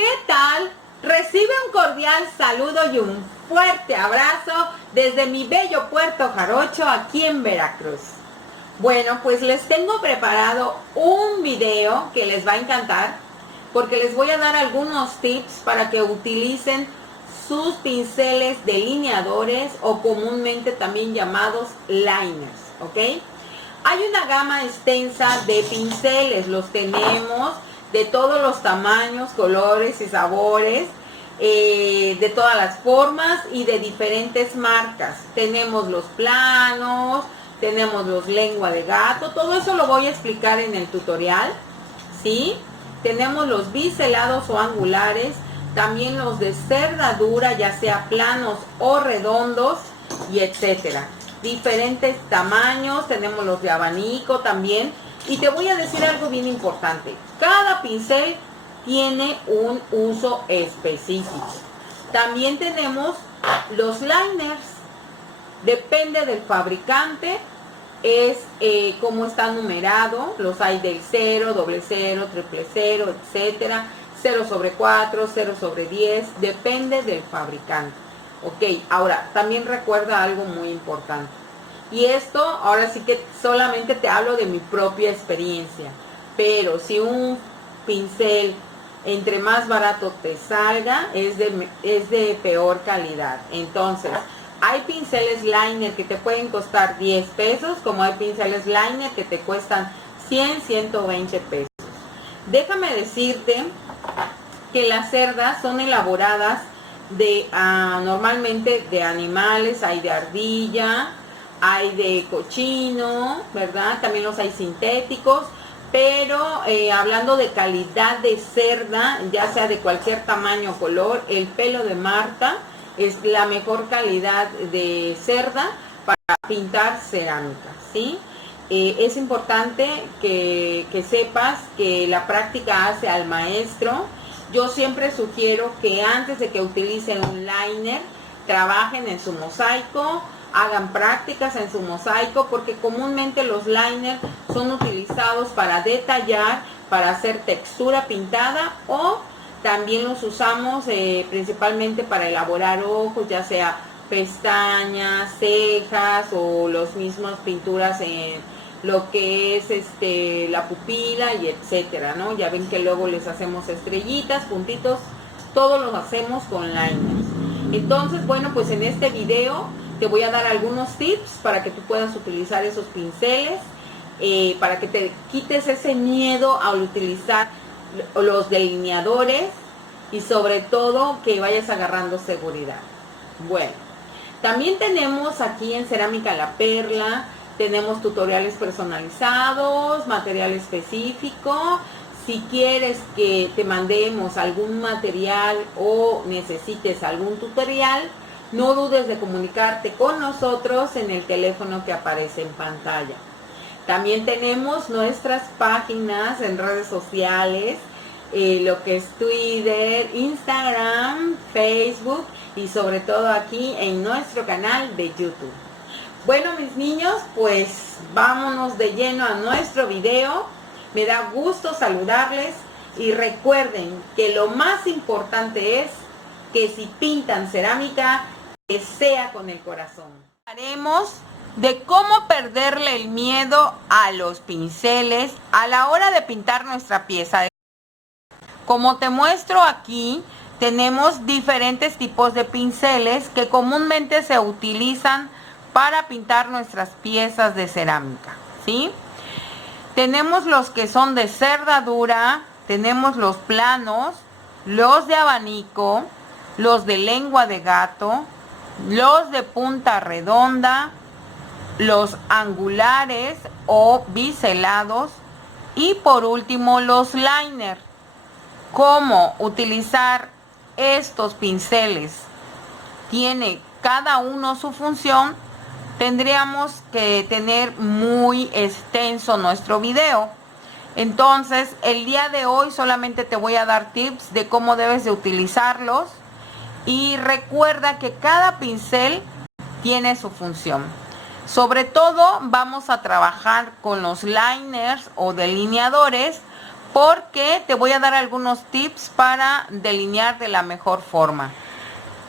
¿qué tal? Recibe un cordial saludo y un fuerte abrazo desde mi bello Puerto Jarocho, aquí en Veracruz. Bueno, pues les tengo preparado un video que les va a encantar, porque les voy a dar algunos tips para que utilicen sus pinceles delineadores o comúnmente también llamados liners, ¿ok? Hay una gama extensa de pinceles, los tenemos de todos los tamaños, colores y sabores, de todas las formas y de diferentes marcas. Tenemos los planos, tenemos los lengua de gato, todo eso lo voy a explicar en el tutorial, ¿sí? Tenemos los biselados o angulares, también los de cerda dura, ya sea planos o redondos, y etcétera. Diferentes tamaños, tenemos los de abanico también. Y te voy a decir algo bien importante. Cada pincel tiene un uso específico. También tenemos los liners. Depende del fabricante, es cómo está numerado. Los hay del 0, doble 0, triple 0, etcétera. 0/4, 0/10, depende del fabricante. Ok, ahora también recuerda algo muy importante. Y esto, ahora sí que solamente te hablo de mi propia experiencia. Pero si un pincel entre más barato te salga, es de peor calidad. Entonces, hay pinceles liner que te pueden costar 10 pesos, como hay pinceles liner que te cuestan 100, 120 pesos. Déjame decirte que las cerdas son elaboradas normalmente de animales, hay de ardilla, hay de cochino, ¿verdad? También los hay sintéticos, pero hablando de calidad de cerda, ya sea de cualquier tamaño o color, el pelo de Marta es la mejor calidad de cerda para pintar cerámica, ¿sí? Es importante que sepas que la práctica hace al maestro. Yo siempre sugiero que antes de que utilicen un liner, trabajen en su mosaico, hagan prácticas en su mosaico, porque comúnmente los liners son utilizados para detallar, para hacer textura pintada, o también los usamos principalmente para elaborar ojos, ya sea pestañas, cejas o los mismos pinturas en lo que es la pupila y etcétera, ¿no? Ya ven que luego les hacemos estrellitas, puntitos, todo lo hacemos con liners. Entonces, bueno, pues en este video te voy a dar algunos tips para que tú puedas utilizar esos pinceles, para que te quites ese miedo al utilizar los delineadores y sobre todo que vayas agarrando seguridad. Bueno, también tenemos aquí en Cerámica La Perla, tenemos tutoriales personalizados, material específico. Si quieres que te mandemos algún material o necesites algún tutorial, no dudes de comunicarte con nosotros en el teléfono que aparece en pantalla. También tenemos nuestras páginas en redes sociales, lo que es Twitter, Instagram, Facebook y sobre todo aquí en nuestro canal de YouTube. Bueno, mis niños, pues vámonos de lleno a nuestro video. Me da gusto saludarles y recuerden que lo más importante es que si pintan cerámica, que sea con el corazón. Hablaremos de cómo perderle el miedo a los pinceles a la hora de pintar nuestra pieza. Como te muestro aquí, tenemos diferentes tipos de pinceles que comúnmente se utilizan para pintar nuestras piezas de cerámica, ¿sí? Tenemos los que son de cerda dura, tenemos los planos, los de abanico, los de lengua de gato, los de punta redonda, los angulares o biselados y por último los liner. ¿Cómo utilizar estos pinceles? Tiene cada uno su función. Tendríamos que tener muy extenso nuestro video. Entonces, el día de hoy solamente te voy a dar tips de cómo debes de utilizarlos. Y recuerda que cada pincel tiene su función. Sobre todo, vamos a trabajar con los liners o delineadores porque te voy a dar algunos tips para delinear de la mejor forma.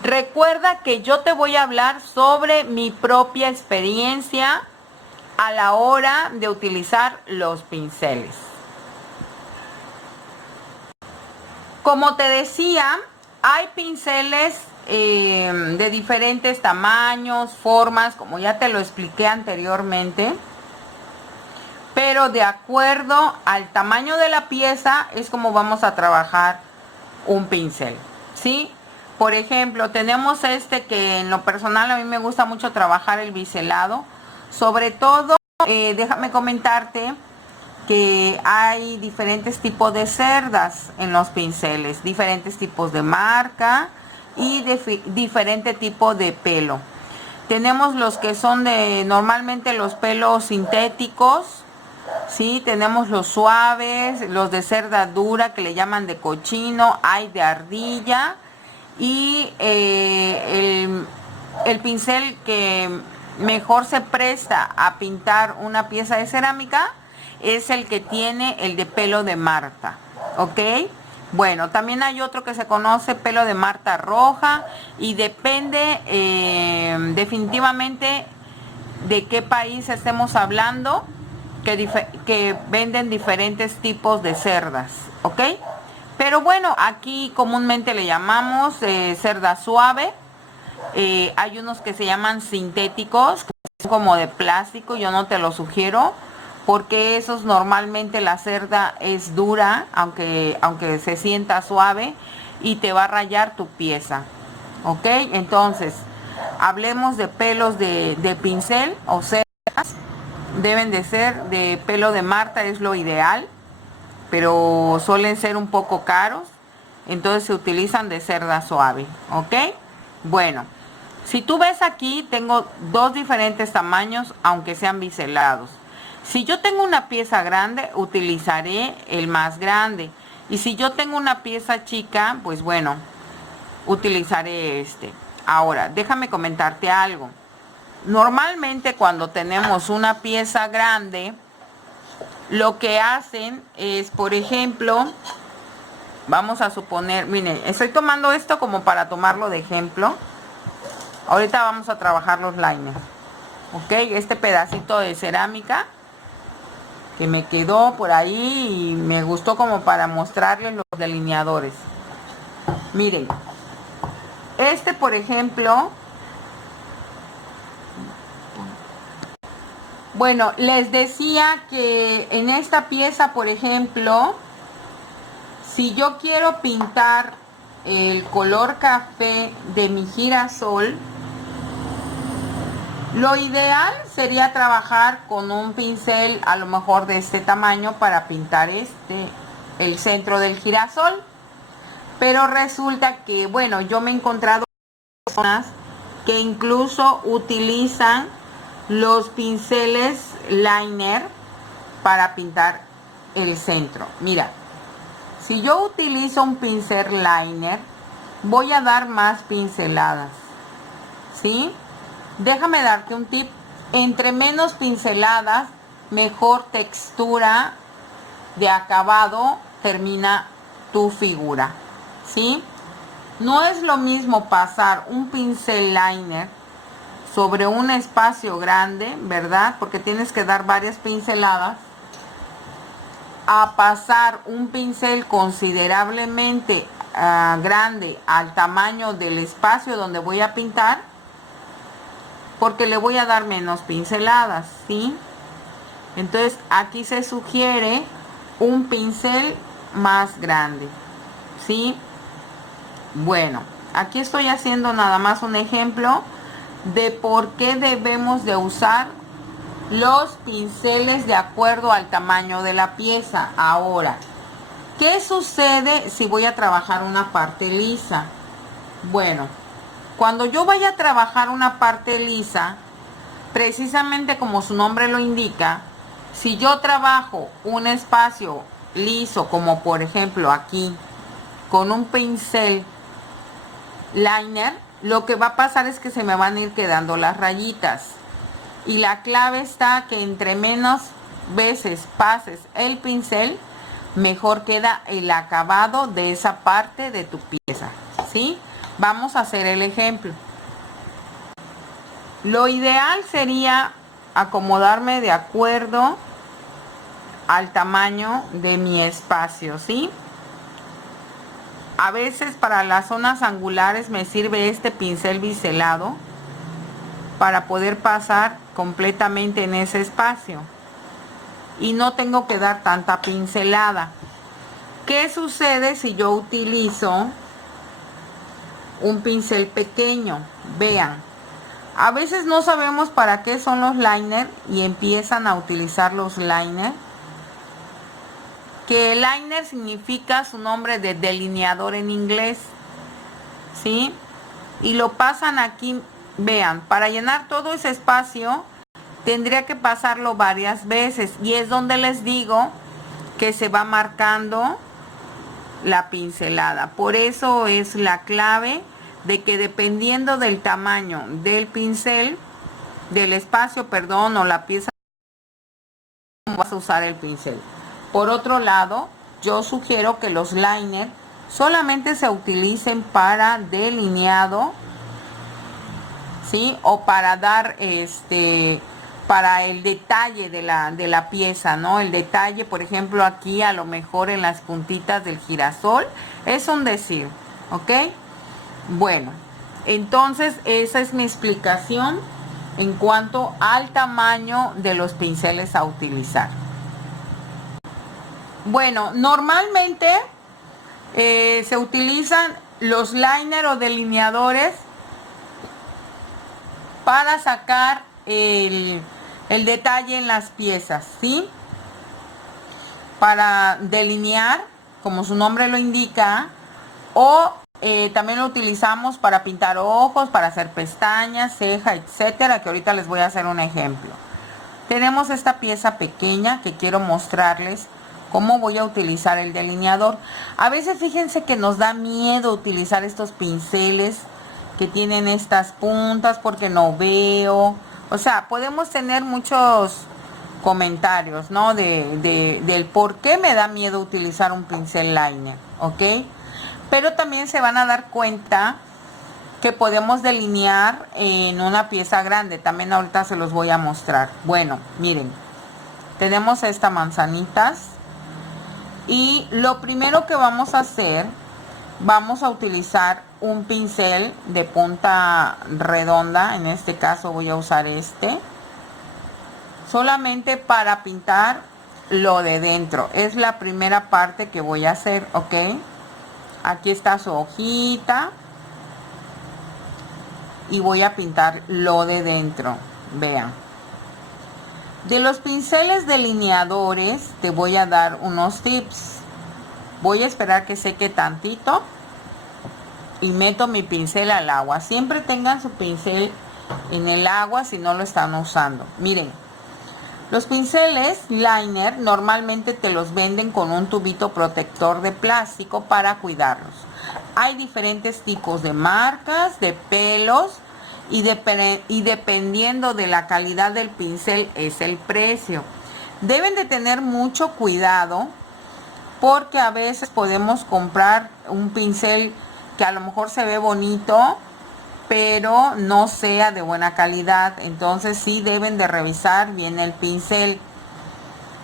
Recuerda que yo te voy a hablar sobre mi propia experiencia a la hora de utilizar los pinceles. Como te decía, hay pinceles de diferentes tamaños, formas, como ya te lo expliqué anteriormente. Pero de acuerdo al tamaño de la pieza es como vamos a trabajar un pincel, ¿sí? Por ejemplo, tenemos este que en lo personal a mí me gusta mucho trabajar el biselado. Sobre todo, déjame comentarte que hay diferentes tipos de cerdas en los pinceles, diferentes tipos de marca y diferente tipo de pelo. Tenemos los que son de normalmente los pelos sintéticos, ¿sí? Tenemos los suaves, los de cerda dura que le llaman de cochino, hay de ardilla. Y el pincel que mejor se presta a pintar una pieza de cerámica es el que tiene el de pelo de Marta, ¿ok? Bueno, también hay otro que se conoce pelo de Marta roja y depende definitivamente de qué país estemos hablando, que venden diferentes tipos de cerdas, ¿ok? Pero bueno, aquí comúnmente le llamamos cerda suave. Hay unos que se llaman sintéticos, que son como de plástico. Yo no te lo sugiero, porque esos normalmente la cerda es dura, aunque se sienta suave, y te va a rayar tu pieza, ¿ok? Entonces, hablemos de pelos de pincel o cerdas. Deben de ser de pelo de Marta, es lo ideal, pero suelen ser un poco caros, entonces se utilizan de cerda suave, ¿ok? Bueno, si tú ves aquí, tengo dos diferentes tamaños, aunque sean biselados. Si yo tengo una pieza grande, utilizaré el más grande, y si yo tengo una pieza chica, pues bueno, utilizaré este. Ahora, déjame comentarte algo. Normalmente cuando tenemos una pieza grande, lo que hacen es, por ejemplo, vamos a suponer, miren, estoy tomando esto como para tomarlo de ejemplo. Ahorita vamos a trabajar los liners, ¿ok? Este pedacito de cerámica que me quedó por ahí y me gustó como para mostrarles los delineadores. Miren, este, por ejemplo, bueno, les decía que en esta pieza, por ejemplo, si yo quiero pintar el color café de mi girasol, lo ideal sería trabajar con un pincel a lo mejor de este tamaño para pintar el centro del girasol. Pero resulta que, bueno, yo me he encontrado personas que incluso utilizan los pinceles liner para pintar el centro. Mira, si yo utilizo un pincel liner, voy a dar más pinceladas, ¿sí? Déjame darte un tip. Entre menos pinceladas, mejor textura de acabado termina tu figura, ¿sí? No es lo mismo pasar un pincel liner sobre un espacio grande, ¿verdad? Porque tienes que dar varias pinceladas, a pasar un pincel considerablemente grande al tamaño del espacio donde voy a pintar, porque le voy a dar menos pinceladas, ¿sí? Entonces aquí se sugiere un pincel más grande, ¿sí? Bueno, aquí estoy haciendo nada más un ejemplo de por qué debemos de usar los pinceles de acuerdo al tamaño de la pieza. Ahora, ¿qué sucede si voy a trabajar una parte lisa? Bueno, cuando yo vaya a trabajar una parte lisa, precisamente como su nombre lo indica, si yo trabajo un espacio liso, como por ejemplo aquí, con un pincel liner, lo que va a pasar es que se me van a ir quedando las rayitas. Y la clave está que entre menos veces pases el pincel, mejor queda el acabado de esa parte de tu pieza, ¿sí? Vamos a hacer el ejemplo. Lo ideal sería acomodarme de acuerdo al tamaño de mi espacio, ¿sí? A veces para las zonas angulares me sirve este pincel biselado para poder pasar completamente en ese espacio y no tengo que dar tanta pincelada. ¿Qué sucede si yo utilizo un pincel pequeño? Vean, a veces no sabemos para qué son los liners y empiezan a utilizar los liners. Que el liner significa su nombre de delineador en inglés, ¿sí? Y lo pasan aquí, vean, para llenar todo ese espacio tendría que pasarlo varias veces y es donde les digo que se va marcando la pincelada. Por eso es la clave de que dependiendo del tamaño del pincel, del espacio, perdón, o la pieza, vas a usar el pincel. Por otro lado, yo sugiero que los liners solamente se utilicen para delineado, ¿sí? O para dar para el detalle de la pieza, ¿no? El detalle, por ejemplo, aquí a lo mejor en las puntitas del girasol, es un decir, ¿ok? Bueno, entonces esa es mi explicación en cuanto al tamaño de los pinceles a utilizar. Bueno, normalmente se utilizan los liners o delineadores para sacar el detalle en las piezas, ¿sí? Para delinear, como su nombre lo indica, o también lo utilizamos para pintar ojos, para hacer pestañas, ceja, etcétera, que ahorita les voy a hacer un ejemplo. Tenemos esta pieza pequeña que quiero mostrarles cómo voy a utilizar el delineador. A veces fíjense que nos da miedo utilizar estos pinceles que tienen estas puntas porque no veo. O sea, podemos tener muchos comentarios, ¿no? Del por qué me da miedo utilizar un pincel liner, ¿ok? Pero también se van a dar cuenta que podemos delinear en una pieza grande. También ahorita se los voy a mostrar. Bueno, miren, tenemos estas manzanitas. Y lo primero que vamos a hacer, vamos a utilizar un pincel de punta redonda. En este caso voy a usar este. Solamente para pintar lo de dentro. Es la primera parte que voy a hacer, ¿ok? Aquí está su hojita. Y voy a pintar lo de dentro. Vean. De los pinceles delineadores te voy a dar unos tips. Voy a esperar que seque tantito y meto mi pincel al agua. Siempre tengan su pincel en el agua si no lo están usando. Miren, los pinceles liner normalmente te los venden con un tubito protector de plástico para cuidarlos. Hay diferentes tipos de marcas, de pelos. Y dependiendo de la calidad del pincel es el precio. Deben de tener mucho cuidado porque a veces podemos comprar un pincel que a lo mejor se ve bonito, pero no sea de buena calidad. Entonces sí deben de revisar bien el pincel.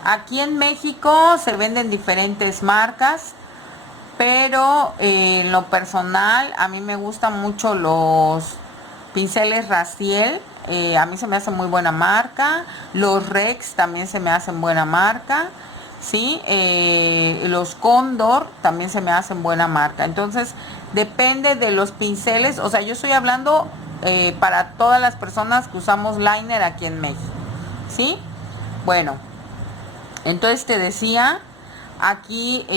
Aquí en México se venden diferentes marcas, pero en lo personal a mí me gustan mucho los pinceles Raciel, a mí se me hace muy buena marca. Los Rex también se me hacen buena marca, ¿sí? Los Cóndor también se me hacen buena marca. Entonces depende de los pinceles. O sea, yo estoy hablando para todas las personas que usamos liner aquí en México, ¿sí? Bueno, entonces te decía, aquí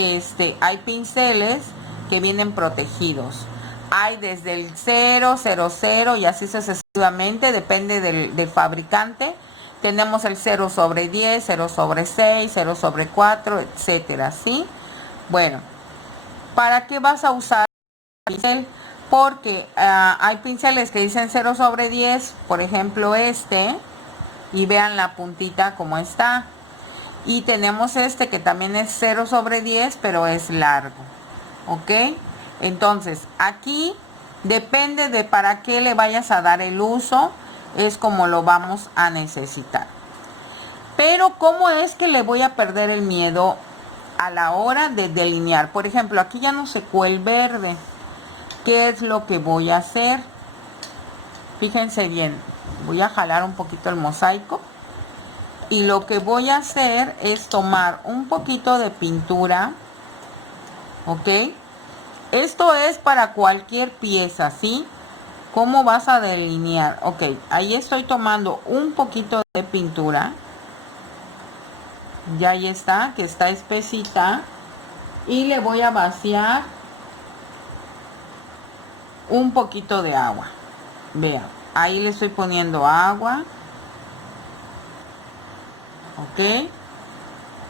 hay pinceles que vienen protegidos. Hay desde el 0, 0, 0 y así sucesivamente, depende del fabricante. Tenemos el 0/10, 0/6, 0/4, etcétera, ¿sí? Bueno, ¿para qué vas a usar el pincel? Porque hay pinceles que dicen 0/10, por ejemplo y vean la puntita como está. Y tenemos este que también es 0/10, pero es largo. ¿Ok? Entonces, aquí depende de para qué le vayas a dar el uso, es como lo vamos a necesitar. Pero, ¿cómo es que le voy a perder el miedo a la hora de delinear? Por ejemplo, aquí ya no secó el verde. ¿Qué es lo que voy a hacer? Fíjense bien, voy a jalar un poquito el mosaico. Y lo que voy a hacer es tomar un poquito de pintura, ¿ok? Esto es para cualquier pieza, ¿sí? ¿Cómo vas a delinear? Ok, ahí estoy tomando un poquito de pintura. Ya ahí está, que está espesita. Y le voy a vaciar un poquito de agua. Vean, ahí le estoy poniendo agua. Ok.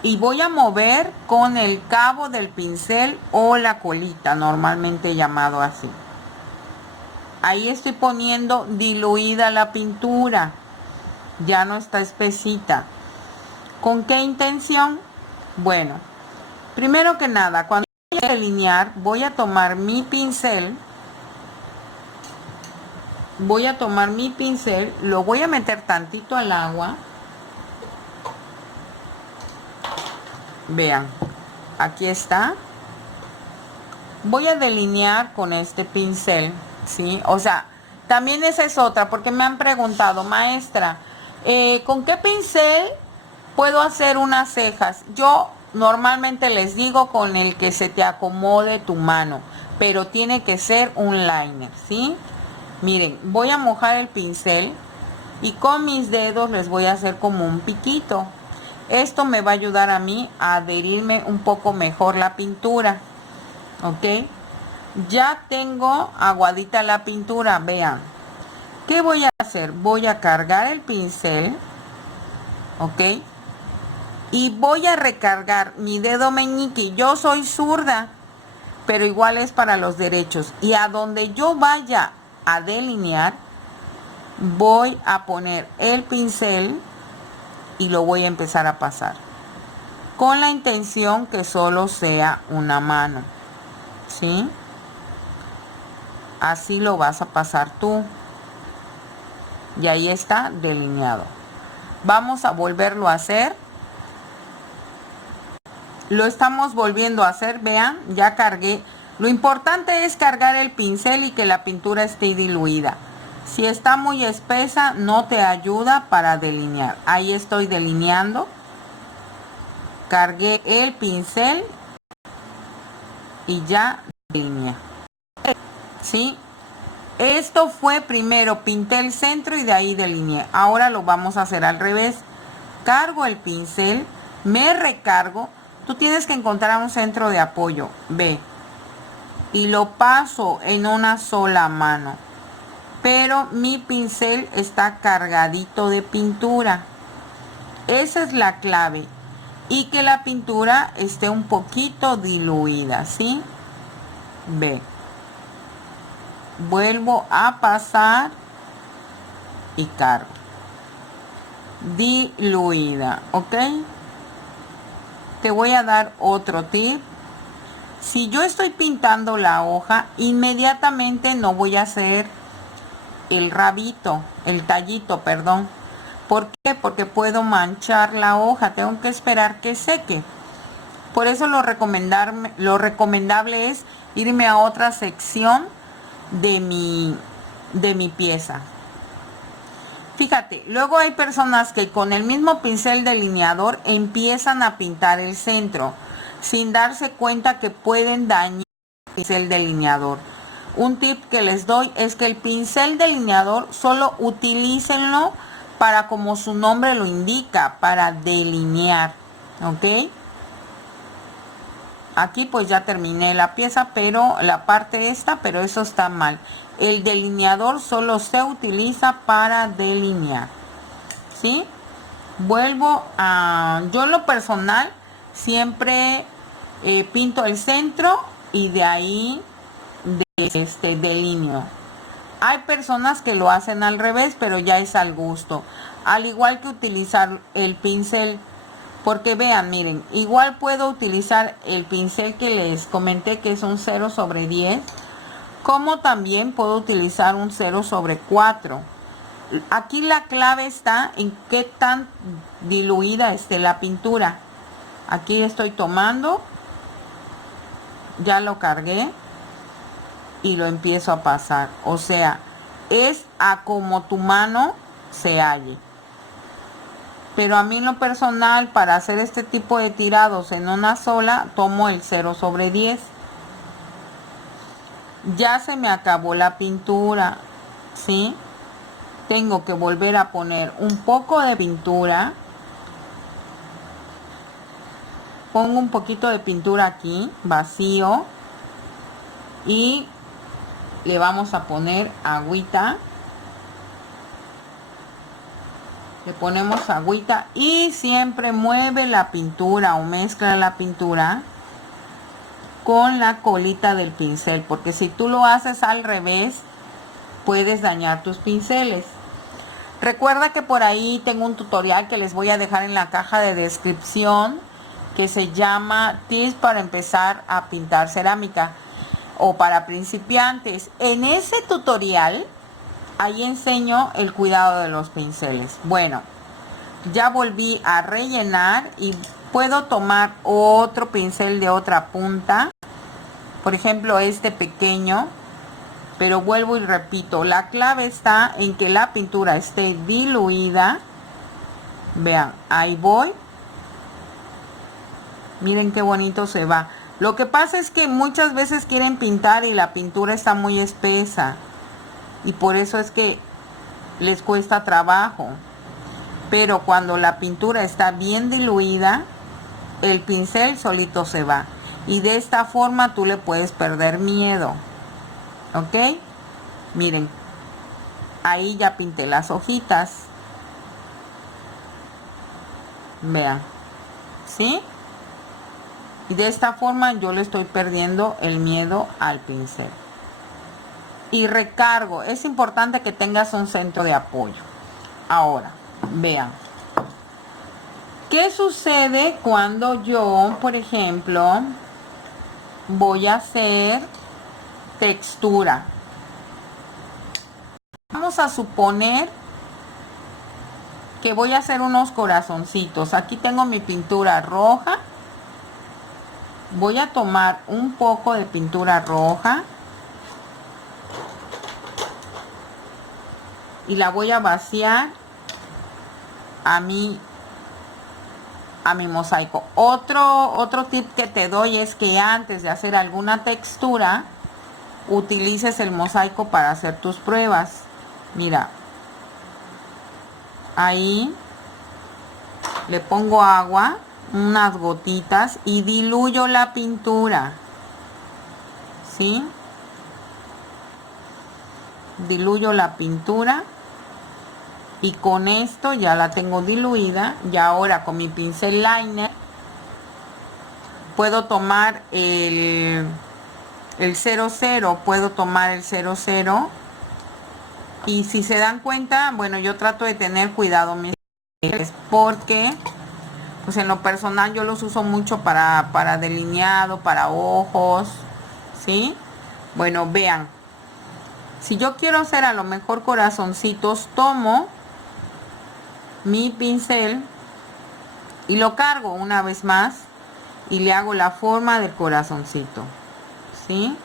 Y voy a mover con el cabo del pincel o la colita, normalmente llamado así. Ahí estoy poniendo diluida la pintura. Ya no está espesita. ¿Con qué intención? Bueno, primero que nada, cuando voy a delinear, voy a tomar mi pincel. Lo voy a meter tantito al agua. Vean, aquí está. Voy a delinear con este pincel, ¿sí? O sea, también esa es otra, porque me han preguntado, maestra, ¿con qué pincel puedo hacer unas cejas? Yo normalmente les digo con el que se te acomode tu mano, pero tiene que ser un liner, ¿sí? Miren, voy a mojar el pincel y con mis dedos les voy a hacer como un piquito. Esto me va a ayudar a mí a adherirme un poco mejor la pintura. ¿Ok? Ya tengo aguadita la pintura, vean. ¿Qué voy a hacer? Voy a cargar el pincel. ¿Ok? Y voy a recargar mi dedo meñique. Yo soy zurda, pero igual es para los derechos. Y a donde yo vaya a delinear, voy a poner el pincel y lo voy a empezar a pasar. Con la intención que solo sea una mano. ¿Sí? Así lo vas a pasar tú. Y ahí está delineado. Vamos a volverlo a hacer. Lo estamos volviendo a hacer. Vean, ya cargué. Lo importante es cargar el pincel y que la pintura esté diluida. Si está muy espesa, no te ayuda para delinear. Ahí estoy delineando. Cargué el pincel y ya delineé. ¿Sí? Esto fue primero, pinté el centro y de ahí delineé. Ahora lo vamos a hacer al revés. Cargo el pincel, me recargo. Tú tienes que encontrar un centro de apoyo. Ve. Y lo paso en una sola mano. Pero mi pincel está cargadito de pintura. Esa es la clave. Y que la pintura esté un poquito diluida, ¿sí? Ve. Vuelvo a pasar y cargo. Diluida, ¿ok? Te voy a dar otro tip. Si yo estoy pintando la hoja, inmediatamente no voy a hacer el rabito, el tallito, perdón. ¿Por qué? Porque puedo manchar la hoja. Tengo que esperar que seque. Por eso lo recomendable es irme a otra sección de mi pieza. Fíjate, luego hay personas que con el mismo pincel delineador empiezan a pintar el centro sin darse cuenta que pueden dañar el pincel delineador. Un tip que les doy es que el pincel delineador solo utilícenlo para, como su nombre lo indica, para delinear, ¿ok? Aquí pues ya terminé la pieza, pero la parte esta, pero eso está mal. El delineador solo se utiliza para delinear, ¿sí? Vuelvo a... Yo en lo personal siempre pinto el centro y de ahí delineo. Hay personas que lo hacen al revés, pero ya es al gusto. Al igual que utilizar el pincel. Porque vean, miren, igual puedo utilizar el pincel que les comenté que es un 0/10, como también puedo utilizar un 0/4. Aquí la clave está en qué tan diluida esté la pintura. Aquí estoy tomando, ya lo cargué y lo empiezo a pasar. O sea, es a como tu mano se halle. Pero a mí en lo personal, para hacer este tipo de tirados en una sola, tomo el 0/10. Ya se me acabó la pintura, ¿sí? Tengo que volver a poner un poco de pintura. Pongo un poquito de pintura aquí, vacío. Y le vamos a poner agüita. Le ponemos agüita y siempre mueve la pintura o mezcla la pintura con la colita del pincel, porque si tú lo haces al revés, puedes dañar tus pinceles. Recuerda que por ahí tengo un tutorial que les voy a dejar en la caja de descripción que se llama Tips para empezar a pintar cerámica o para principiantes. En ese tutorial ahí enseño el cuidado de los pinceles. Bueno, ya volví a rellenar y puedo tomar otro pincel de otra punta. Por ejemplo, este pequeño. Pero vuelvo y repito, la clave está en que la pintura esté diluida. Vean, ahí voy. Miren qué bonito se va. Lo que pasa es que muchas veces quieren pintar y la pintura está muy espesa. Y por eso es que les cuesta trabajo. Pero cuando la pintura está bien diluida, el pincel solito se va. Y de esta forma tú le puedes perder miedo. ¿Ok? Miren. Ahí ya pinté las hojitas. Vean. ¿Sí? Y de esta forma yo le estoy perdiendo el miedo al pincel. Y recargo. Es importante que tengas un centro de apoyo. Ahora, vean. ¿Qué sucede cuando yo, por ejemplo, voy a hacer textura? Vamos a suponer que voy a hacer unos corazoncitos. Aquí tengo mi pintura roja. Voy a tomar un poco de pintura roja. Y la voy a vaciar a mi mosaico. Otro tip que te doy es que antes de hacer alguna textura, utilices el mosaico para hacer tus pruebas. Mira, ahí le pongo agua, unas gotitas y diluyo la pintura. ¿Sí? Diluyo la pintura. Y con esto ya la tengo diluida. Y ahora con mi pincel liner puedo tomar el 00. Puedo tomar el 00. Y si se dan cuenta, bueno, yo trato de tener cuidado mis pinceles porque pues en lo personal yo los uso mucho para delineado, para ojos. ¿Sí? Bueno, vean. Si yo quiero hacer a lo mejor corazoncitos, tomo mi pincel y lo cargo una vez más y le hago la forma del corazoncito. ¿Sí?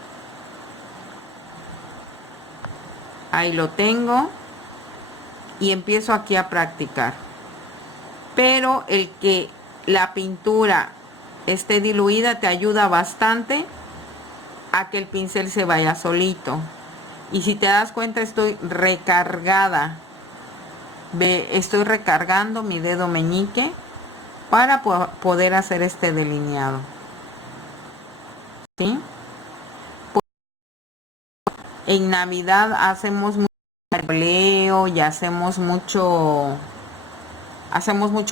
Ahí lo tengo y empiezo aquí a practicar. Pero el que la pintura esté diluida te ayuda bastante a que el pincel se vaya solito. Y si te das cuenta, estoy recargada. Ve, estoy recargando mi dedo meñique para poder hacer este delineado. ¿Sí? En Navidad hacemos mucho garigoleo y hacemos mucho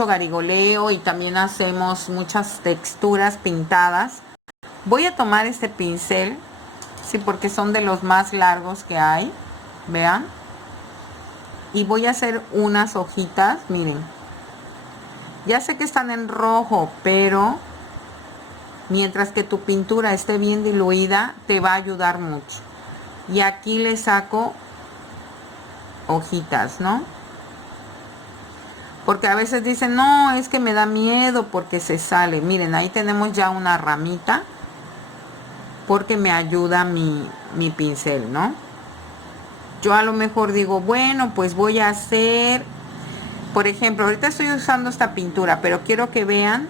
garigoleo y también hacemos muchas texturas pintadas. Voy a tomar este pincel, sí, porque son de los más largos que hay. Vean. Y voy a hacer unas hojitas, miren. Ya sé que están en rojo, pero mientras que tu pintura esté bien diluida, te va a ayudar mucho. Y aquí le saco hojitas, ¿no? Porque a veces dicen, no, es que me da miedo porque se sale. Miren, ahí tenemos ya una ramita porque me ayuda mi pincel, ¿no? Yo a lo mejor digo, bueno, pues voy a hacer, por ejemplo, ahorita estoy usando esta pintura, pero quiero que vean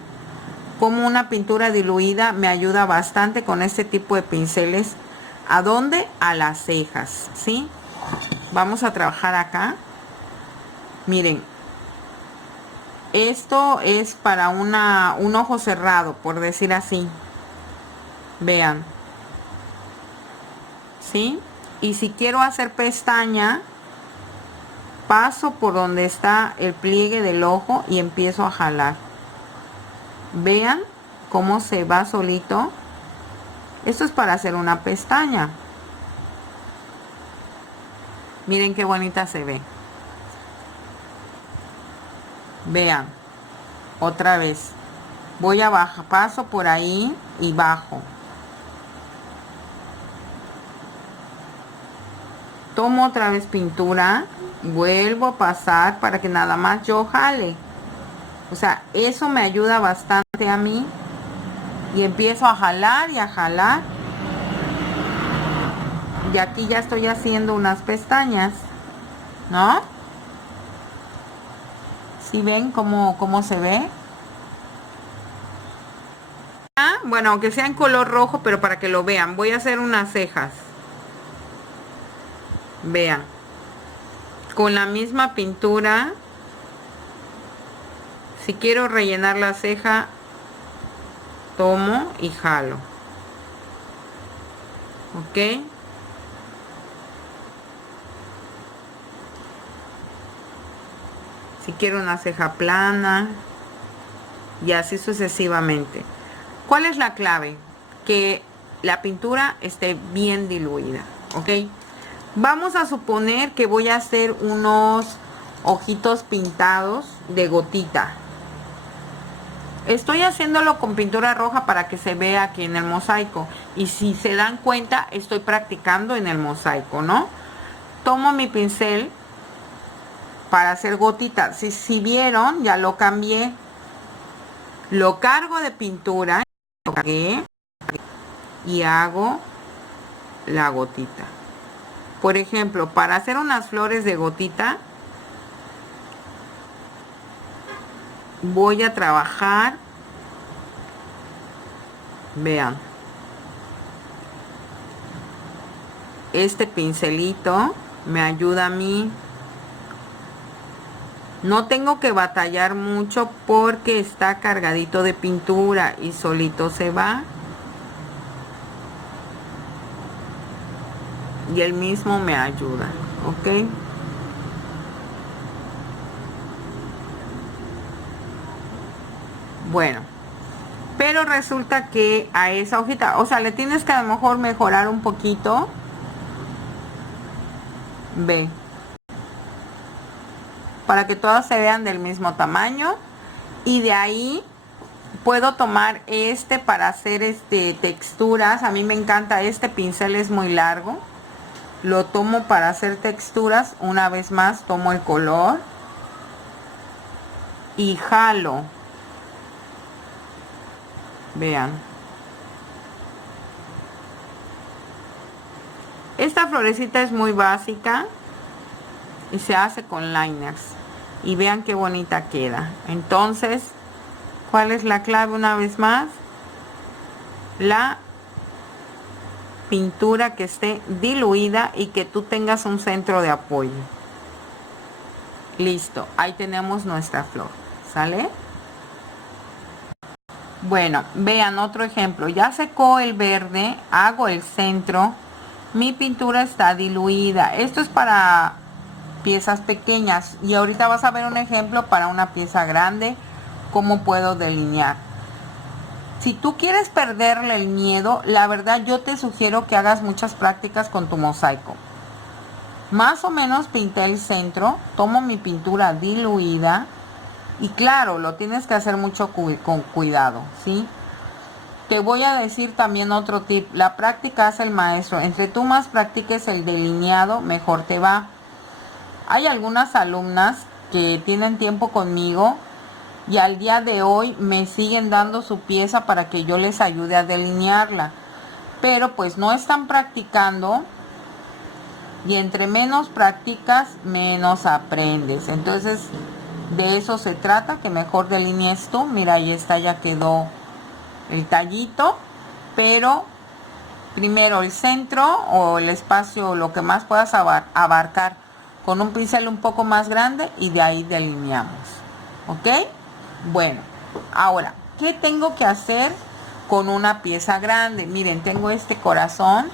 cómo una pintura diluida me ayuda bastante con este tipo de pinceles. ¿A dónde? A las cejas, ¿sí? Vamos a trabajar acá. Miren, esto es para un ojo cerrado, por decir así. Vean. ¿Sí? Y si quiero hacer pestaña, paso por donde está el pliegue del ojo y empiezo a jalar. Vean cómo se va solito. Esto es para hacer una pestaña. Miren qué bonita se ve. Vean. Otra vez. Voy a bajar, paso por ahí y bajo. Tomo otra vez pintura, vuelvo a pasar para que nada más yo jale. O sea, eso me ayuda bastante a mí. Y empiezo a jalar y a jalar. Y aquí ya estoy haciendo unas pestañas, ¿no? ¿Sí ven cómo se ve? Ah, bueno, aunque sea en color rojo, pero para que lo vean. Voy a hacer unas cejas. Vean. Con la misma pintura. Si quiero rellenar la ceja, tomo y jalo. ¿Ok? Si quiero una ceja plana. Y así sucesivamente. ¿Cuál es la clave? Que la pintura esté bien diluida. ¿Ok? Vamos a suponer que voy a hacer unos ojitos pintados de gotita. Estoy haciéndolo con pintura roja para que se vea aquí en el mosaico. Y si se dan cuenta, estoy practicando en el mosaico, ¿no? Tomo mi pincel para hacer gotitas. Si vieron, ya lo cambié. Lo cargo de pintura. Y hago la gotita. Por ejemplo, para hacer unas flores de gotita, voy a trabajar, vean, este pincelito me ayuda a mí. No tengo que batallar mucho porque está cargadito de pintura y solito se va. Y él mismo me ayuda, ¿ok? Bueno, pero resulta que a esa hojita, o sea, le tienes que a lo mejor mejorar un poquito. Ve. Para que todas se vean del mismo tamaño. Y de ahí puedo tomar este para hacer texturas. A mí me encanta este pincel, es muy largo. Lo tomo para hacer texturas. Una vez más tomo el color y jalo. Vean. Esta florecita es muy básica y se hace con liners. Y vean qué bonita queda. Entonces, ¿cuál es la clave una vez más? La pintura que esté diluida y que tú tengas un centro de apoyo. Listo, ahí tenemos nuestra flor. ¿Sale? Bueno, vean otro ejemplo. Ya secó el verde, hago el centro. Mi pintura está diluida. Esto es para piezas pequeñas. Y ahorita vas a ver un ejemplo para una pieza grande. Cómo puedo delinear. Si tú quieres perderle el miedo, la verdad yo te sugiero que hagas muchas prácticas con tu mosaico. Más o menos pinté el centro, tomo mi pintura diluida Y claro, lo tienes que hacer mucho con cuidado, ¿sí? Te voy a decir también otro tip. La práctica hace el maestro. Entre tú más practiques el delineado, mejor te va. Hay algunas alumnas que tienen tiempo conmigo y al día de hoy me siguen dando su pieza para que yo les ayude a delinearla. Pero pues no están practicando y entre menos practicas, menos aprendes. Entonces, de eso se trata, que mejor delinees tú. Mira, ahí está, ya quedó el tallito, pero primero el centro o el espacio, lo que más puedas abarcar con un pincel un poco más grande y de ahí delineamos, ¿ok? Bueno, ahora, ¿qué tengo que hacer con una pieza grande? Miren, tengo este corazón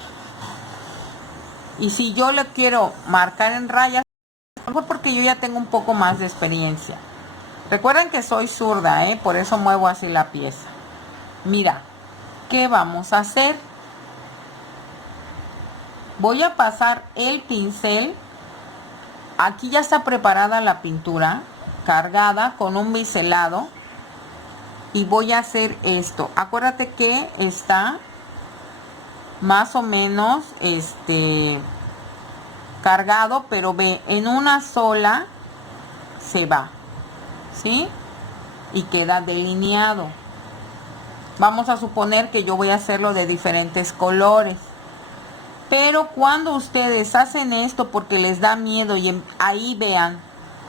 y si yo le quiero marcar en rayas, mejor porque yo ya tengo un poco más de experiencia. Recuerden que soy zurda, por eso muevo así la pieza. Mira, ¿qué vamos a hacer? Voy a pasar el pincel. Aquí ya está preparada la pintura, cargada con un biselado. Y voy a hacer esto. Acuérdate que está más o menos cargado, pero ve, en una sola se va, ¿sí? Y queda delineado. Vamos a suponer que yo voy a hacerlo de diferentes colores. Pero cuando ustedes hacen esto porque les da miedo y ahí vean,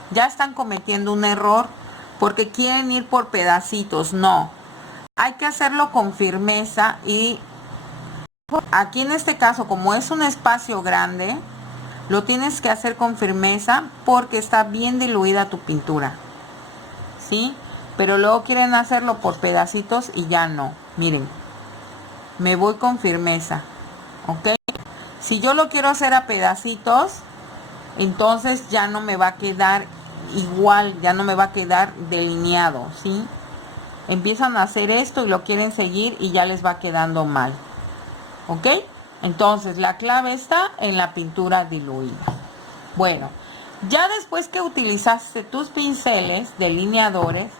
ya están cometiendo un error porque quieren ir por pedacitos. No, hay que hacerlo con firmeza y aquí en este caso, como es un espacio grande, lo tienes que hacer con firmeza porque está bien diluida tu pintura, ¿sí? Pero luego quieren hacerlo por pedacitos y ya no. Miren, me voy con firmeza, ¿ok? Si yo lo quiero hacer a pedacitos, entonces ya no me va a quedar igual, ya no me va a quedar delineado, ¿sí? Empiezan a hacer esto y lo quieren seguir y ya les va quedando mal, ¿ok? Entonces la clave está en la pintura diluida. Bueno, ya después que utilizaste tus pinceles delineadores,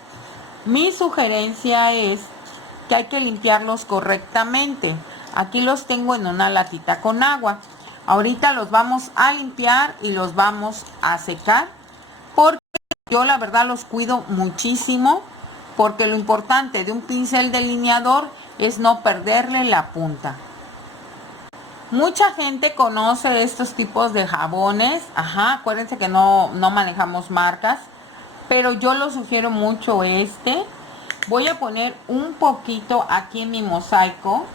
mi sugerencia es que hay que limpiarlos correctamente. Aquí los tengo en una latita con agua. Ahorita los vamos a limpiar y los vamos a secar porque yo la verdad los cuido muchísimo, porque lo importante de un pincel delineador es no perderle la punta. Mucha gente conoce estos tipos de jabones. Acuérdense que no manejamos marcas, pero yo lo sugiero mucho Voy a poner un poquito aquí en mi mosaico.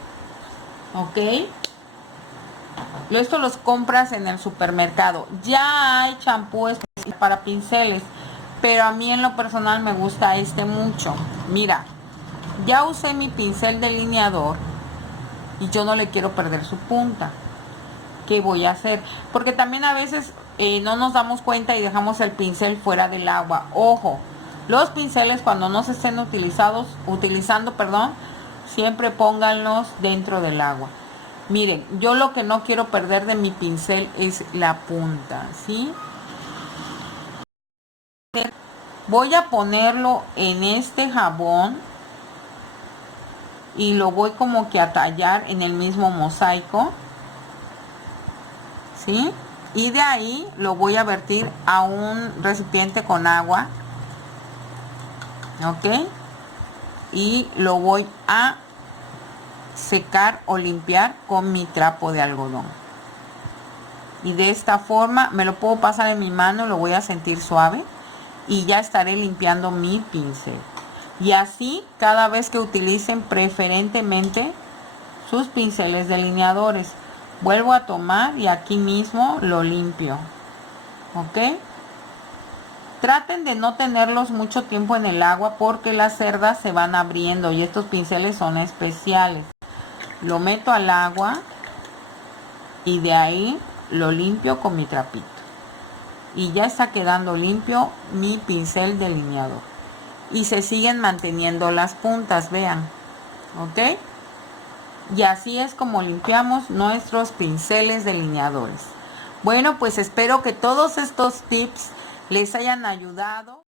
¿Ok? Esto los compras en el supermercado. Ya hay champú especial para pinceles, pero a mí en lo personal me gusta mucho. Mira, ya usé mi pincel delineador y yo no le quiero perder su punta. ¿Qué voy a hacer? Porque también a veces no nos damos cuenta y dejamos el pincel fuera del agua. Ojo, los pinceles cuando no se estén utilizando, siempre pónganlos dentro del agua. Miren, yo lo que no quiero perder de mi pincel es la punta, ¿sí? Voy a ponerlo en este jabón y lo voy como que a tallar en el mismo mosaico, ¿sí? Y de ahí lo voy a vertir a un recipiente con agua, ¿ok? Y lo voy a secar o limpiar con mi trapo de algodón. Y de esta forma me lo puedo pasar en mi mano, lo voy a sentir suave y ya estaré limpiando mi pincel. Y así cada vez que utilicen preferentemente sus pinceles delineadores, vuelvo a tomar y aquí mismo lo limpio, ¿ok? Traten de no tenerlos mucho tiempo en el agua porque las cerdas se van abriendo y estos pinceles son especiales. Lo meto al agua y de ahí lo limpio con mi trapito. Y ya está quedando limpio mi pincel delineador. Y se siguen manteniendo las puntas, vean. ¿Ok? Y así es como limpiamos nuestros pinceles delineadores. Bueno, pues espero que todos estos tips les hayan ayudado.